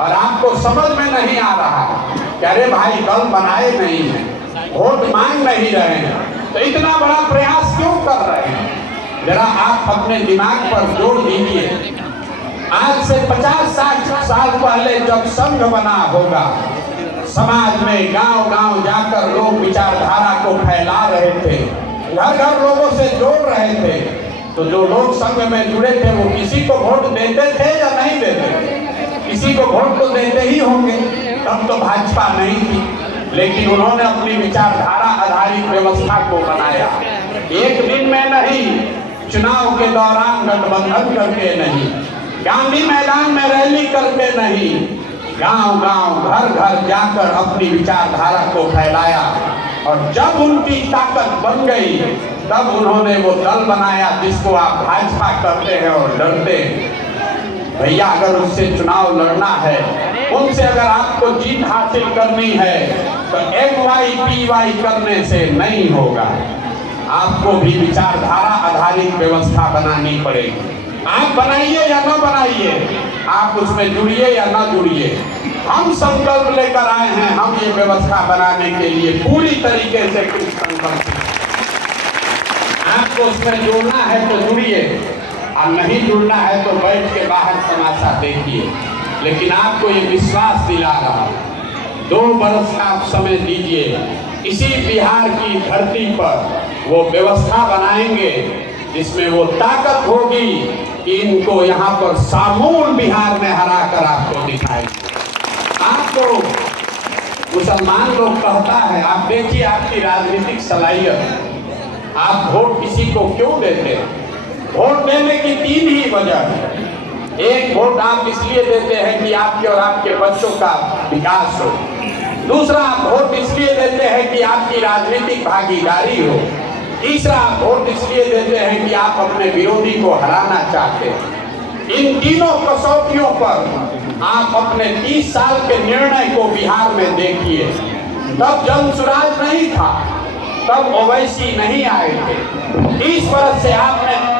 और आपको समझ में नहीं आ रहा कि अरे भाई दल बनाए नहीं हैं, वोट मांग नहीं रहे हैं, तो इतना बड़ा प्रयास क्यों कर रहे हैं? जरा आप अपने दिमाग पर जोर दीजिए। आज से 50-60 साल पहले जब संघ बना होगा, समाज में गांव-गांव जाकर लोग विचारधारा को फैला रहे थे, घर घर लोगों से जोड़ रहे थे, तो जो लोग संघ में जुड़े थे वो किसी को वोट देते थे या नहीं देते? किसी को वोट तो देते ही होंगे। तब तो भाजपा नहीं थी, लेकिन उन्होंने अपनी विचारधारा आधारित व्यवस्था को बनाया। एक दिन में नहीं, चुनाव के दौरान गठबंधन करके नहीं, गांधी मैदान में रैली करके नहीं, गांव-गांव घर-घर जाकर अपनी विचारधारा को फैलाया। और जब उनकी ताकत बन गई तब उन्होंने वो दल बनाया जिसको आप भाजपा करते हैं और डरते हैं। भैया, अगर उससे चुनाव लड़ना है, उनसे अगर आपको जीत हासिल करनी है, तो MYPY करने से नहीं होगा। आपको भी विचारधारा आधारित व्यवस्था बनानी पड़ेगी। आप बनाइए या न बनाइए, आप उसमें जुड़िए या न जुड़िए, हम संकल्प लेकर आए हैं। हम ये व्यवस्था बनाने के लिए पूरी तरीके से कुछ संकल्प। आपको उसमें जुड़ना है तो जुड़िए, और नहीं जुड़ना है तो बैठ के बाहर तमाशा देखिए। लेकिन आपको ये विश्वास दिला रहा हूं, 2 बरस का आप समय दीजिए। इसी बिहार की धरती पर वो व्यवस्था बनाएंगे जिसमें वो ताकत होगी कि इनको यहाँ पर सामूल बिहार में हरा कर आपको दिखाएंगे। आपको मुसलमान लोग कहता है, आप देखिए आपकी राजनीतिक सलाहियत, आप वोट किसी को क्यों देते हैं? वोट देने की 3 ही वजह है। एक, वोट आप इसलिए देते हैं कि आपके और आपके बच्चों का विकास हो। दूसरा, आप वोट इसलिए देते हैं कि आपकी राजनीतिक भागीदारी हो। तीसरा, आप वोट इसलिए देते हैं कि आप अपने विरोधी को हराना चाहते हैं। इन तीनों कसौटियों पर आप अपने 30 साल के निर्णय को बिहार में देखिए। तब जनसुराज नहीं था, तब ओवैसी नहीं आए थे। 30 बरस से आपने